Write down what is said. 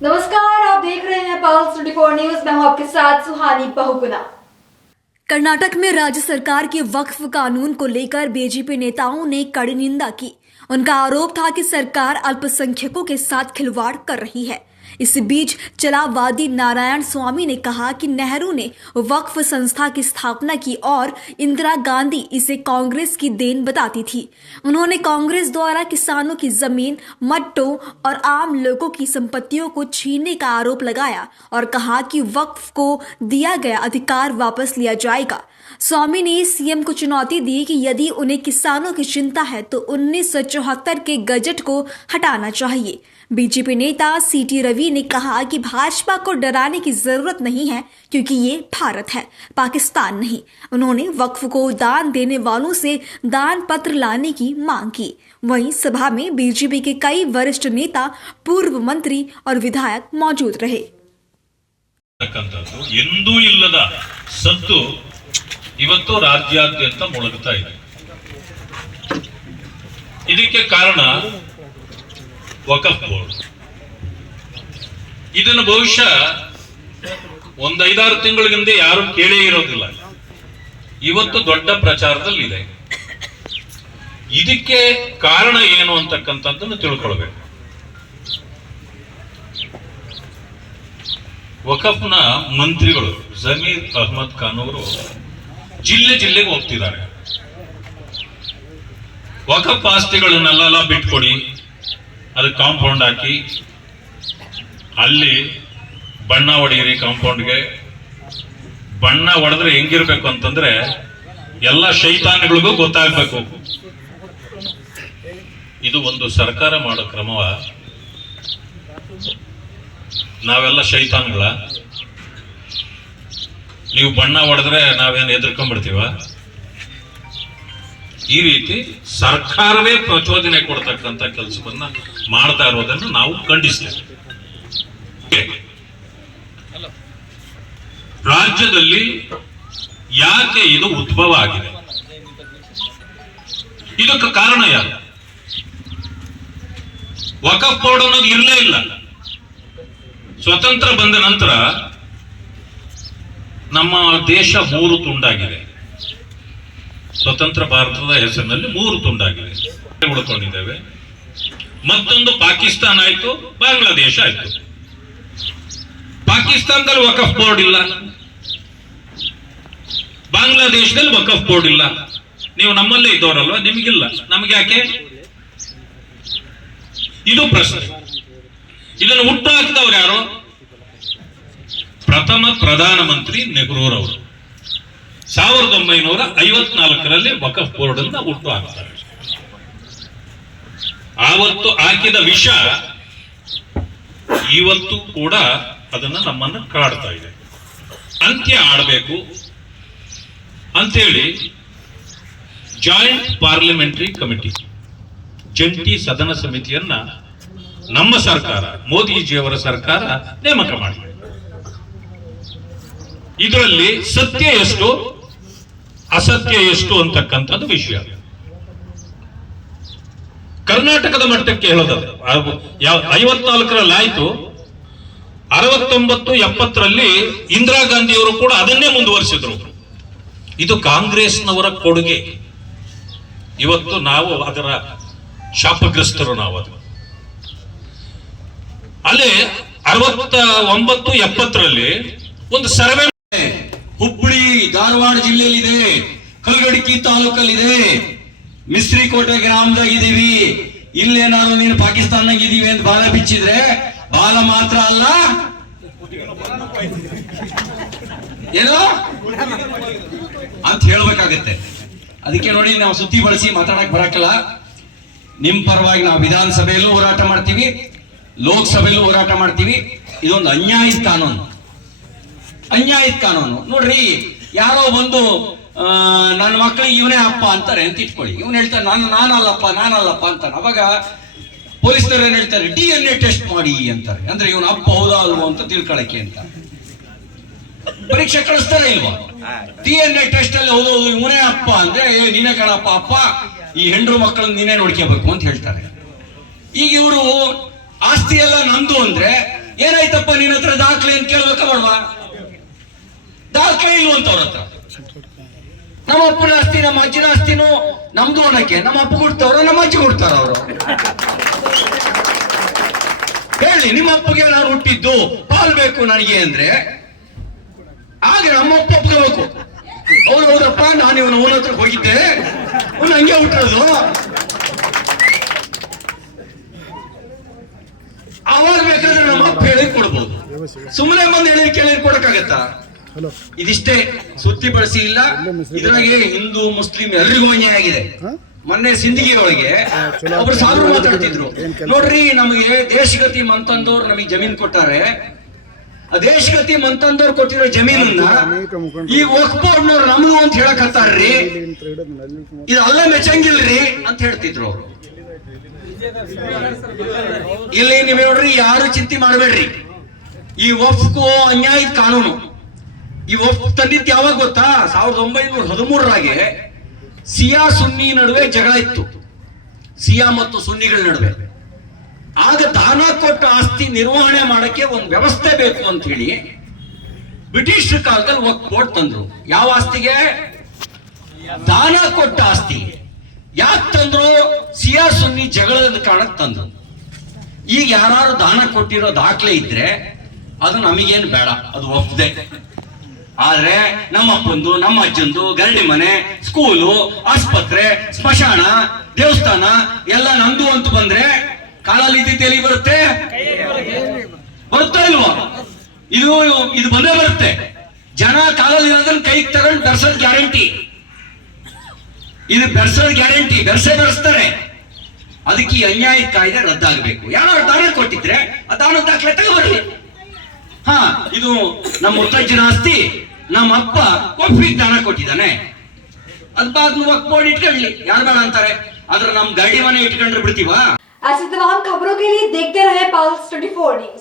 नमस्कार, आप देख रहे हैं पल्स 24 न्यूज। मैं हूं आपके साथ सुहानी बहुगुना। कर्नाटक में राज्य सरकार के वक्फ कानून को लेकर बीजेपी नेताओं ने कड़ी निंदा की। उनका आरोप था कि सरकार अल्पसंख्यकों के साथ खिलवाड़ कर रही है। इस बीच चलावादी नारायण स्वामी ने कहा कि नेहरू ने वक्फ संस्था की स्थापना की और इंदिरा गांधी इसे कांग्रेस की देन बताती थी। उन्होंने कांग्रेस द्वारा किसानों की जमीन, मट्टों और आम लोगों की संपत्तियों को छीनने का आरोप लगाया और कहा कि वक्फ को दिया गया अधिकार वापस लिया जाएगा। स्वामी ने सीएम को चुनौती दी कि यदि उन्हें किसानों की चिंता है तो 1974 के गजट को हटाना चाहिए। बीजेपी नेता सीटी रवि ने कहा कि भाजपा को डराने की जरूरत नहीं है क्योंकि ये भारत है, पाकिस्तान नहीं। उन्होंने वक्फ को दान देने वालों से दान पत्र लाने की मांग की। वहीं सभा में बीजेपी के कई वरिष्ठ नेता, पूर्व मंत्री और विधायक मौजूद रहे। ಎಂದೂ ಇಲ್ಲದ ಸದ್ದು ಇವತ್ತು ರಾಜ್ಯಾದ್ಯಂತ ಮೊಳಗುತ್ತಾ ಇದೆ. ಇದಕ್ಕೆ ಕಾರಣ ವಕಫ್ ಬೋರ್ಡ್. ಇದನ್ನು ಬಹುಶಃ ಒಂದು 5-6 ತಿಂಗಳ ಹಿಂದೆ ಯಾರು ಕೇಳೇ ಇರೋದಿಲ್ಲ. ಇವತ್ತು ದೊಡ್ಡ ಪ್ರಚಾರದಲ್ಲಿದೆ. ಇದಕ್ಕೆ ಕಾರಣ ಏನು ಅಂತಕ್ಕಂಥದ್ದನ್ನು ತಿಳ್ಕೊಳ್ಬೇಕು. ವಕಫ್ನ ಮಂತ್ರಿಗಳು ಜಮೀರ್ ಅಹ್ಮದ್ ಖಾನ್ ಅವರು ಜಿಲ್ಲೆಗೆ ಹೋಗ್ತಿದ್ದಾರೆ. ವಕಫ್ ಆಸ್ತಿಗಳನ್ನೆಲ್ಲ ಬಿಟ್ಕೊಡಿ, ಅದಕ್ಕೆ ಕಾಂಪೌಂಡ್ ಹಾಕಿ ಅಲ್ಲಿ ಬಣ್ಣ ಹೊಡೆಯಿರಿ. ಕಾಂಪೌಂಡ್ಗೆ ಬಣ್ಣ ಹೊಡೆದ್ರೆ ಹೆಂಗಿರ್ಬೇಕು ಅಂತಂದ್ರೆ ಎಲ್ಲ ಶೈತಾನ್ಗಳಿಗೂ ಗೊತ್ತಾಗ್ಬೇಕು. ಇದು ಒಂದು ಸರ್ಕಾರ ಮಾಡೋ ಕ್ರಮವ? ನಾವೆಲ್ಲ ಶೈತಾನ್ಗಳ? ನೀವು ಬಣ್ಣ ಹೊಡೆದ್ರೆ ನಾವೇನು ಎದುರ್ಕೊಂಡ್ಬಿಡ್ತೀವ? ಈ ರೀತಿ ಸರ್ಕಾರವೇ ಪ್ರಚೋದನೆ ಕೊಡ್ತಕ್ಕಂಥ ಕೆಲಸವನ್ನ ಮಾಡ್ತಾ ಇರೋದನ್ನು ನಾವು ಖಂಡಿಸ್ತೇವೆ. ರಾಜ್ಯದಲ್ಲಿ ಯಾಕೆ ಇದು ಉದ್ಭವ ಆಗಿದೆ? ಇದಕ್ಕೆ ಕಾರಣ ಯಾರು? ವಕಫ್ ಬೋರ್ಡ್ ಅನ್ನೋದು ಇರಲೇ ಇಲ್ಲ. ಸ್ವತಂತ್ರ ಬಂದ ನಂತರ ನಮ್ಮ ದೇಶ 3 ತುಂಡಾಗಿದೆ. ಸ್ವತಂತ್ರ ಭಾರತದ ಹೆಸರಿನಲ್ಲಿ 3 ತುಂಡಾಗಿದೆ, ಉಳ್ಕೊಂಡಿದ್ದೇವೆ. ಮತ್ತೊಂದು ಪಾಕಿಸ್ತಾನ ಆಯ್ತು, ಬಾಂಗ್ಲಾದೇಶ ಆಯ್ತು. ಪಾಕಿಸ್ತಾನದಲ್ಲಿ ವಕಫ್ ಬೋರ್ಡ್ ಇಲ್ಲ, ಬಾಂಗ್ಲಾದೇಶದಲ್ಲಿ ವಕಫ್ ಬೋರ್ಡ್ ಇಲ್ಲ. ನೀವು ನಮ್ಮಲ್ಲೇ ಇದ್ದವರಲ್ವಾ, ನಿಮಗಿಲ್ಲ, ನಮ್ಗೆ ಯಾಕೆ? ಇದು ಪ್ರಶ್ನೆ. ಇದನ್ನು ಹುಟ್ಟು ಹಾಕಿದವರು ಯಾರು? ಪ್ರಥಮ ಪ್ರಧಾನಮಂತ್ರಿ ನೆಹರೂರವರು 1954ರಲ್ಲಿ ವಕಫ್ ಬೋರ್ಡ್ ಅನ್ನು ಹುಟ್ಟು ಹಾಕ್ತಾರೆ. ಆವತ್ತು ಹಾಕಿದ ವಿಷ ಇವತ್ತು ಕೂಡ ಅದನ್ನ ನಮ್ಮನ್ನು ಕಾಡ್ತಾ ಇದೆ. ಅಂತ್ಯ ಆಡಬೇಕು ಅಂತೇಳಿ ಜಾಯಿಂಟ್ ಪಾರ್ಲಿಮೆಂಟರಿ ಕಮಿಟಿ, ಜಂಟಿ ಸದನ ಸಮಿತಿಯನ್ನ ನಮ್ಮ ಸರ್ಕಾರ, ಮೋದಿಜಿಯವರ ಸರ್ಕಾರ ನೇಮಕ ಮಾಡಿದೆ. ಇದರಲ್ಲಿ ಸತ್ಯ ಎಷ್ಟು, ಅಸತ್ಯ ಎಷ್ಟು ಅಂತಕ್ಕಂಥದ್ದು ವಿಷಯ. ಕರ್ನಾಟಕದ ಮಟ್ಟಕ್ಕೆ ಹೇಳೋದಾದ್ರೆ 54ರಲ್ಲಿ ಆಯ್ತು, 69, 70ರಲ್ಲಿ ಇಂದಿರಾ ಗಾಂಧಿಯವರು ಕೂಡ ಅದನ್ನೇ ಮುಂದುವರಿಸಿದ್ರು. ಇದು ಕಾಂಗ್ರೆಸ್ನವರ ಕೊಡುಗೆ. ಇವತ್ತು ನಾವು ಅದರ ಶಾಪಗ್ರಸ್ತರು. ನಾವು ಅದು ಅಲ್ಲೇ 69, 70ರಲ್ಲಿ ಒಂದು ಸರ್ವೆ ಹುಬ್ಬಳ್ಳಿ ಧಾರವಾಡ ಜಿಲ್ಲೆಯಲ್ಲಿದೆ, ಕಲಗಡಕಿ ತಾಲೂಕಲ್ಲಿದೆ, ಮಿಸ್ರಿಕೋಟೆ ಗ್ರಾಮದಾಗಿದ್ದೀವಿ. ಇಲ್ಲೇನಾದ್ರು ನೀನು ಪಾಕಿಸ್ತಾನದಾಗ ಇದೀವಿ ಅಂತ ಬಾಲ ಬಿಚ್ಚಿದ್ರೆ ಬಾಲ ಮಾತ್ರ ಅಲ್ಲ, ಏನೋ ಅಂತ ಹೇಳ್ಬೇಕಾಗತ್ತೆ. ಅದಕ್ಕೆ ನೋಡಿ, ನಾವು ಸುತ್ತಿ ಬಳಸಿ ಮಾತಾಡಕ್ ಬರಕಲ್ಲ. ನಿಮ್ ಪರವಾಗಿ ನಾವು ವಿಧಾನಸಭೆಯಲ್ಲೂ ಹೋರಾಟ ಮಾಡ್ತೀವಿ, ಲೋಕಸಭೆಯಲ್ಲೂ ಹೋರಾಟ ಮಾಡ್ತೀವಿ. ಇದೊಂದು ಅನ್ಯಾಯದ ಕಾನೂನು, ಅನ್ಯಾಯದ ಕಾನೂನು. ನೋಡ್ರಿ, ಯಾರೋ ಬಂದು ನನ್ನ ಮಕ್ಕಳಿಗೆ ಇವನೇ ಅಪ್ಪ ಅಂತಾರೆ ಅಂತ ಇಟ್ಕೊಳ್ಳಿ. ಇವನು ಹೇಳ್ತಾರೆ ನಾನಲ್ಲಪ್ಪ ಅಂತಾನೆ. ಅವಾಗ ಪೊಲೀಸರು ಏನ್ ಹೇಳ್ತಾರೆ, DNA ಟೆಸ್ಟ್ ಮಾಡಿ ಅಂತಾರೆ. ಅಂದ್ರೆ ಇವನು ಅಪ್ಪ ಹೌದಾ ಅಲ್ವೋ ಅಂತ ತಿಳ್ಕೊಳಕ್ಕೆ ಅಂತ ಪರೀಕ್ಷೆ ಕಳಿಸ್ತಾರೆ ಇಲ್ವಾ? DNA ಟೆಸ್ಟ್ ಅಲ್ಲಿ ಹೌದು ಇವನೇ ಅಪ್ಪ ಅಂದ್ರೆ ನೀನೇ ಕಣಪ್ಪ ಅಪ್ಪ, ಈ ಹೆಂಡ್ರು ಮಕ್ಕಳನ್ನ ನೀನೇ ನೋಡ್ಕೋಬೇಕು ಅಂತ ಹೇಳ್ತಾರೆ. ಈಗ ಇವರು ಆಸ್ತಿ ಎಲ್ಲ ನಂದು ಅಂದ್ರೆ ಏನಾಯ್ತಪ್ಪ ನಿನ್ನ ಹತ್ರ ದಾಖಲೆ ಅಂತ ಕೇಳ್ಬೇಕ ಬೇಡವಾ? ದಾಖಲೆ ಇಲ್ವಂತವ್ರ ಹತ್ರ. ನಮ್ಮ ಅಪ್ಪನ ಆಸ್ತಿ ನಮ್ಮ ಅಜ್ಜಿನ ಆಸ್ತಿನೂ ನಮ್ದು ಅನ್ನಕ್ಕೆ ನಮ್ಮ ಅಪ್ಪ ಕೊಡ್ತಾವ್ರ ನಮ್ಮ ಅಜ್ಜಿ ಕೊಡ್ತಾರ ಅವರು? ಹೇಳಿ, ನಿಮ್ಮ ಅಪ್ಪಗೆ ನಾನು ಹುಟ್ಟಿದ್ದು ಪಾಲ್ ಬೇಕು ನನಗೆ ಅಂದ್ರೆ ಆಗ ನಮ್ಮ ಅಪ್ಪ ಒಪ್ಕೋಬೇಕು. ಅವ್ರು ಹೌದಪ್ಪ, ನಾನು ಇವನ ಅವನ ಹತ್ರ ಹೋಗಿದ್ದೆ, ಅವ್ನು ಹಂಗೆ ಹುಟ್ಟಿರೋದು. ಅವಾಗ ಬೇಕಾದ್ರೆ ನಮ್ಮ ಅಪ್ಪ ಹೇಳಿ ಕೊಡ್ಬೋದು. ಸುಮ್ಮನೆ ಬಂದು ಹೇಳಿ ಕೇಳಿ ಕೊಡಕ್ಕಾಗತ್ತಾ? ಇದಿಷ್ಟೇ, ಸುತ್ತಿ ಬಳಸಿ ಇಲ್ಲ. ಇದ್ರಾಗೆ ಹಿಂದೂ ಮುಸ್ಲಿಂ ಎಲ್ರಿಗೂ ಅನ್ಯಾಯ ಆಗಿದೆ. ಮೊನ್ನೆ ಸಿಂದಗಿ ಒಳಗೆ ಒಬ್ರು ಸಾರು ಮಾತಾಡ್ತಿದ್ರು, ನೋಡ್ರಿ ನಮಗೆ ದೇಶಗತಿ ಮಂತಂದವ್ರು ನಮಗೆ ಜಮೀನ್ ಕೊಟ್ಟಾರೆ, ಆ ದೇಶಗತಿ ಮಂತಂದವ್ರು ಕೊಟ್ಟಿರೋ ಜಮೀನನ್ನ ಈಗ ವಕ್ಫ್ ಬೋರ್ಡ್ನವ್ರು ನಮ್ದು ಅಂತ ಹೇಳಕತ್ತಾರ್ರಿ, ಇದು ಅಲ್ಲ ಮೆಚ್ಚಂಗಿಲ್ರಿ ಅಂತ ಹೇಳ್ತಿದ್ರು ಅವ್ರು. ಇಲ್ಲಿ ನೀವ್ ನೋಡ್ರಿ, ಯಾರು ಚಿಂತೆ ಮಾಡಬೇಡ್ರಿ. ಈ ವಕ್ಫ್ಗೂ ಅನ್ಯಾಯದ ಕಾನೂನು. ಈ ವಕ್ಫ್ ತಂದಿದ್ದು ಯಾವಾಗ ಗೊತ್ತಾ? 1913ರಾಗೆ ಸಿಯಾ ಸುನ್ನಿ ನಡುವೆ ಜಗಳ ಇತ್ತು, ಸಿಯಾ ಮತ್ತು ಸುನ್ನಿಗಳ ನಡುವೆ. ಆಗ ದಾನ ಕೊಟ್ಟ ಆಸ್ತಿ ನಿರ್ವಹಣೆ ಮಾಡಕ್ಕೆ ಒಂದು ವ್ಯವಸ್ಥೆ ಬೇಕು ಅಂತ ಹೇಳಿ ಬ್ರಿಟಿಷ್ ಕಾಲದಲ್ಲಿ ವಕ್ಫ್ ಬೋರ್ಡ್ ತಂದ್ರು. ಯಾವ ಆಸ್ತಿಗೆ? ದಾನ ಕೊಟ್ಟ ಆಸ್ತಿ. ಯಾಕೆ ತಂದ್ರು? ಸಿಯಾ ಸುನ್ನಿ ಜಗಳದ ಕಾರಣಕ್ಕೆ ತಂದ್ರು. ಈಗ ಯಾರು ದಾನ ಕೊಟ್ಟಿರೋ ದಾಖಲೆ ಇದ್ರೆ ಅದು ನಮಗೇನು ಬೇಡ, ಅದು ಒಪ್ಪದೆ. ಆದ್ರೆ ನಮ್ಮ ಅಪ್ಪಂದು ನಮ್ಮ ಅಜ್ಜಂದು ಗರಡಿ ಮನೆ, ಸ್ಕೂಲು, ಆಸ್ಪತ್ರೆ, ಸ್ಮಶಾನ, ದೇವಸ್ಥಾನ ಎಲ್ಲ ನಮ್ದು ಅಂತ ಬಂದ್ರೆ ಕಾಲಲ್ಲಿ ಇದ್ದಿದ್ದು ಎಲ್ಲಿ ಬರುತ್ತೆ? ಬರುತ್ತಾ ಇಲ್ವಾ? ಇದು ಬಂದೇ ಬರುತ್ತೆ. ಜನ ಕಾಲಲ್ಲಿ ಇರೋದನ್ನ ಕೈಗೆ ತಗೊಂಡು ಬೆರ್ಸೋದ್ ಗ್ಯಾರಂಟಿ. ಇದು ಬೆರ್ಸೋದ್ ಗ್ಯಾರಂಟಿ, ಬೆರೆಸ್ತಾರೆ. ಅದಕ್ಕೆ ಈ ಅನ್ಯಾಯ ಕಾಯ್ದೆ ರದ್ದಾಗಬೇಕು. ಯಾರು ದಾನ ಕೊಟ್ಟಿದ್ರೆ ಆ ದಾನದ ದಾಖಲೆ ತಗೋಬರ್ಲಿ. ಹಾ, ಇದು ನಮ್ಮ ಮುತ್ತಜ್ಜನ ಆಸ್ತಿ, ನಮ್ಮ ಅಪ್ಪ ಒಪ್ಪಿಗೆ ದಾನ ಕೊಟ್ಟಿದ್ದಾನೆ, ಅದ್ ಬಾದ್ ವಕ್ಫ್ ಬೋರ್ಡ್ ಇಟ್ಕೊಳ್ಳಿ, ಯಾರು ಬೇಡ ಅಂತಾರೆ. ಆದ್ರೆ ನಮ್ ಗಾಡಿ ಮನೆ ಇಟ್ಕೊಂಡ್ರೆ ಬಿಡ್ತೀವಾ? ऐसी तमाम खबरों के लिए देखते रहे पल्स 24 न्यूज।